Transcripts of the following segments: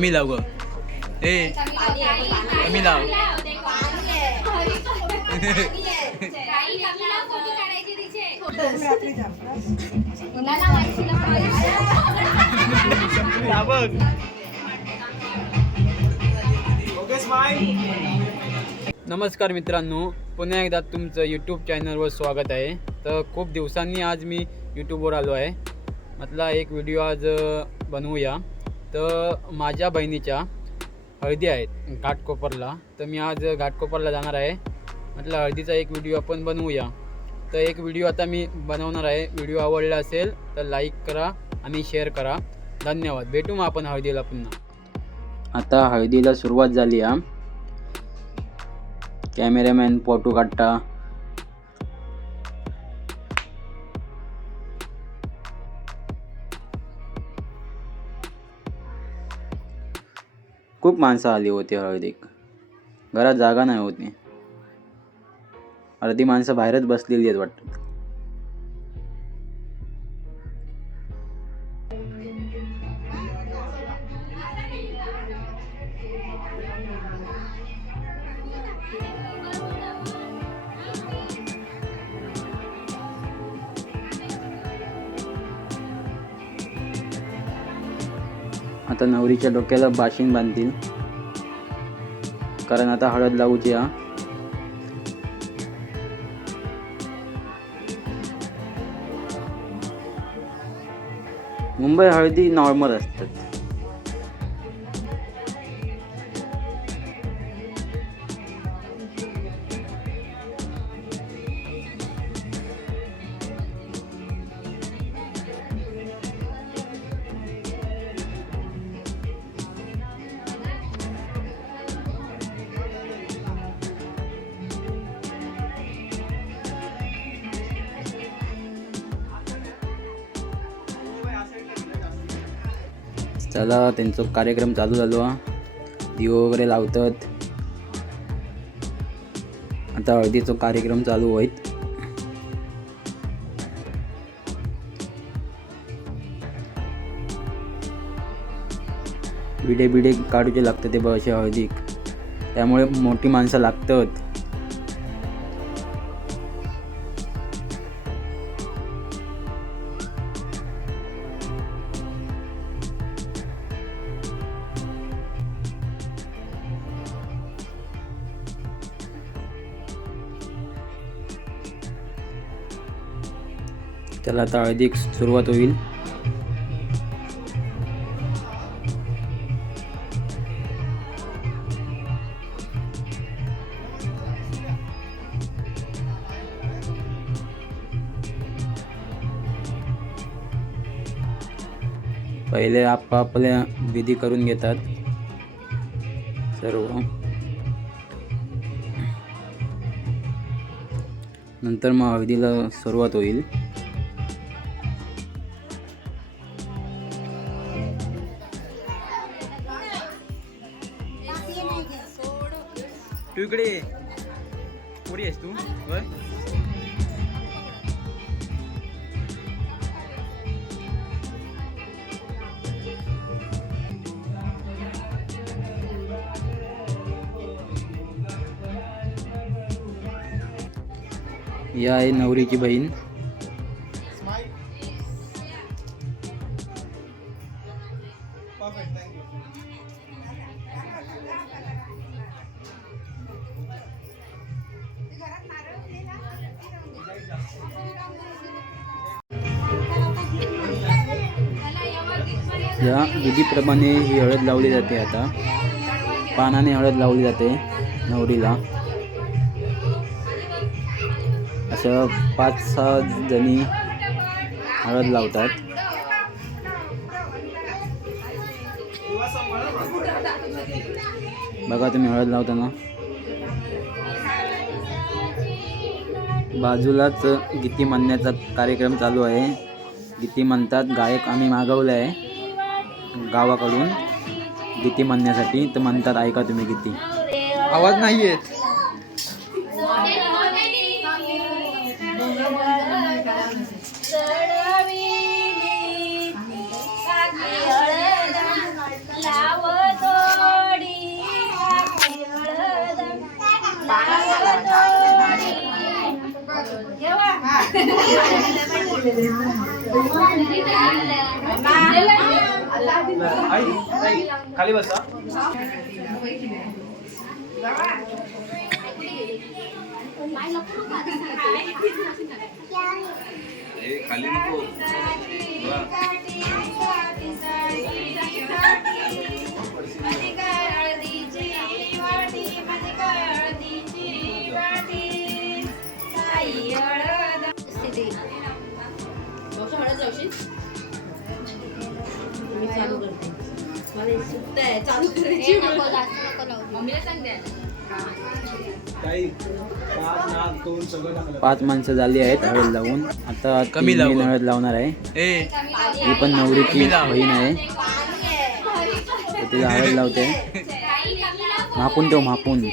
मी लाव ग. ए. मी लाव. नमस्कार मित्रांनो पुन्हा एकदा तुमचं यूट्यूब चॅनलवर स्वागत आहे. तर खूप दिवसांनी आज मी यूट्यूबवर आलो आहे. म्हटला एक व्हिडिओ आज बनवूया. तर माझ्या बहिणीच्या हळदी आहेत घाटकोपरला. तर मी आज घाटकोपरला जाणार आहे. म्हटलं हळदीचा एक व्हिडिओ आपण बनवूया. तर एक व्हिडिओ आता मी बनवणार आहे. व्हिडिओ आवडला असेल तर लाईक करा आणि शेअर करा. धन्यवाद. भेटू मग आपण हळदीला पुन्हा. आता हळदीला सुरुवात झाली हा. कॅमेरामॅन फोटो काढता. खूप माणसं आली होती हळदीक घरात जागा नाही होती. अर्धी माणसं बाहेरच बसलेली आहेत वाटतं. आता नवरीच्या डोक्याला बाशिंग बांधतील. कारण आता हळद लावूची द्या मुंबई हळदी नॉर्मल असतात. चला त्यांचा कार्यक्रम चालू झालो. हा दिवो वगैरे लावतात. आता हळदीचा कार्यक्रम चालू होईत बिडे बिडे काढूचे लागतात ते बसे हळदीक त्यामुळे मोठी माणसं लागतात. त्याला आता हळदीक सुरुवात होईल. पहिले आपापल्या विधी करून घेतात. सर्व. नंतर मग हळदीला सुरुवात होईल. तू इकडे पुढे आहेस तू. बर या आहे नवरीची बहीण. ह्या विधीप्रमाणे ही हळद लावली जाते आता. पानाने हळद लावली जाते नवरीला. असं पाच सहा जणी हळद लावतात. बघा तुम्ही हळद लावताना. बाजूलाच गीती म्हणण्याचा कार्यक्रम चालू आहे. गीती म्हणतात गायक आम्ही मागवलं आहे गावाकडून गीती म्हणण्यासाठी तर म्हणतात ऐका तुम्ही गीती. आवाज नाही येत. खाली बसा. खाली नको चालू करायची मम्मीला सांगते पाच माणसं झाली आहेत हळद लावून. आता कमी हळद लावणार आहे. ही पण नवरीची. बहीण आहे. तर तिला हळद लावते. मापून ठेव मापून.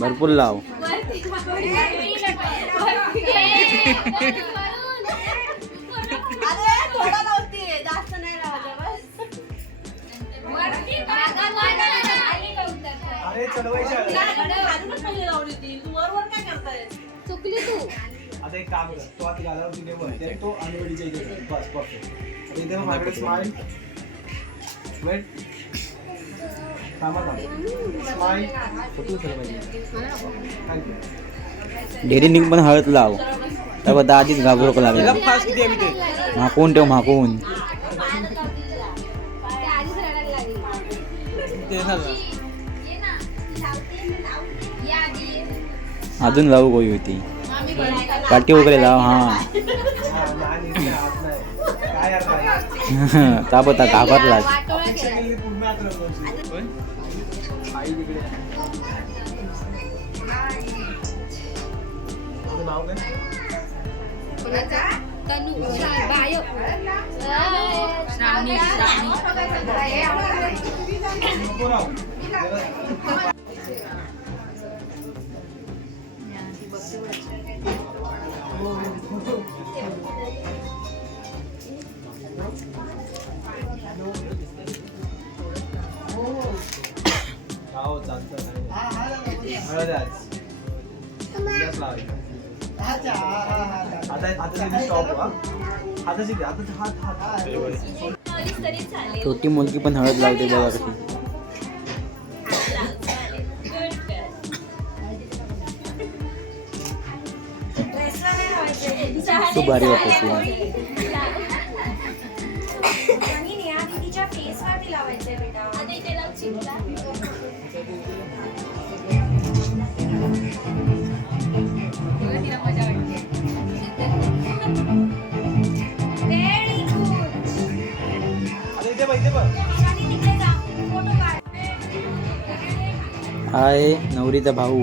भरपूर लाव. चुकली तू आता एक काम कर तो तिथे तो अनवडीच्या इथे कर. बस परफेक्ट आता इथे मग माझ्याकडे स्माइल वेट थांबा थांबा स्माइल थँक्यू डेअरीने पण हळद लाव तेव्हा दादीच घाबरोक लागला फास्ट किती आहे ते मापून ठेव आधीच लागली ते झालं. अजून लावू गोई होती. पाठी वगैरे लाव हा. लहान इथे छोटी मुलगी पण हळद लावते बघा कशी. खूप भारी वाटते आहे नवरीचा भाऊ.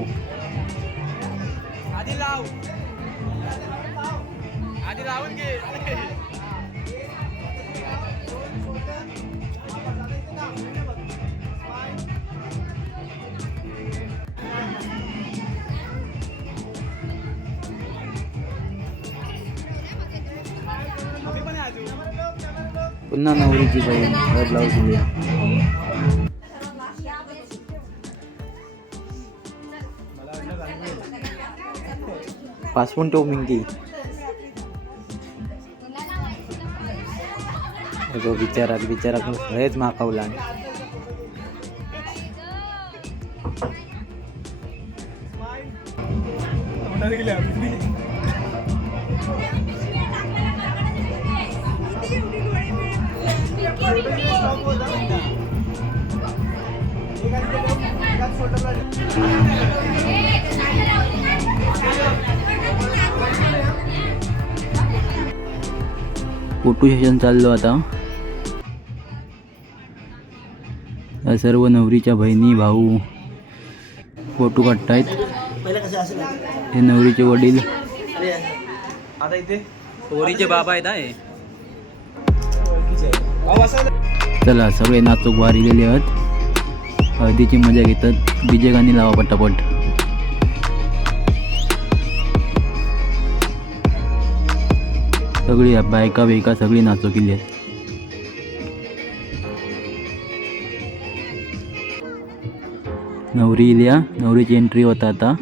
पुन्हा नवरीची बहीण हळद लावू दिली पासपून ठेव मिंकी अगं विचाराक विचाराक लयच फोटो सेशन चाललो आता. या सर्व नवरीच्या बहिणी भाऊ फोटो काढतायत हे नवरीचे वडील. आता इथे पोरीचे बाबा आहेत आहे ओळखीचे आहे. भाऊ असं चला सगळे नाचूक वारिलेले आहेत. हळदीची मजा घेतात. डीजे गाणी लावा पटापट. सगळी बायका बायका सगळी नाचो केली आहेत. नवरी इल्या नवरीची एंट्री होता आता.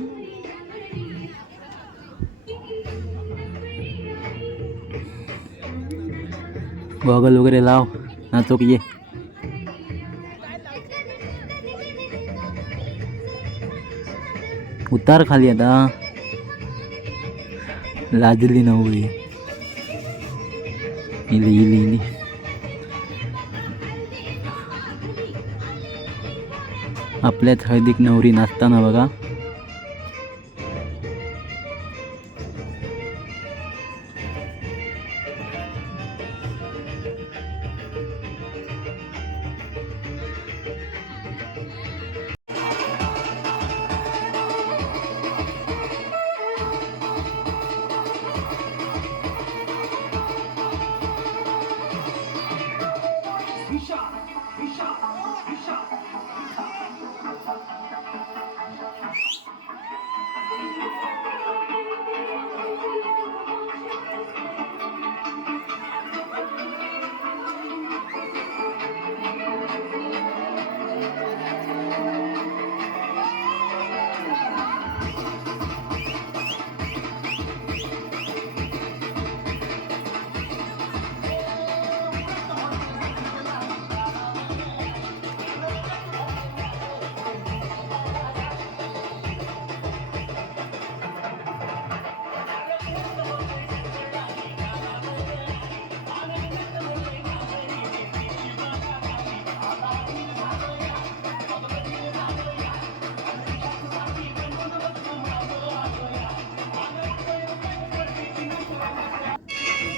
गॉगल वगैरे लाव नाचो ये. उतार खाली आता. लाजली नवरी. इली इली इली आपल्याच हळदीक नवरी नाचताना बघा.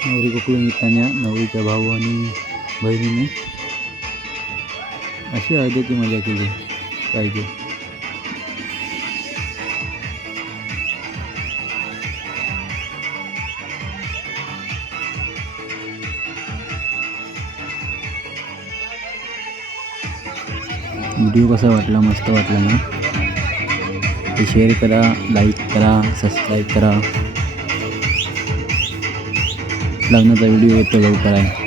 नवरी कोकळून निघताना नवरीच्या भाऊ आणि बहिणीने अशी हळदीची मजा केली पाहिजे. व्हिडिओ कसा वाटला? मस्त वाटला ना? ते शेअर करा लाईक करा सबस्क्राईब करा. लग्नाचा व्हिडिओ येतो लवकर आहे.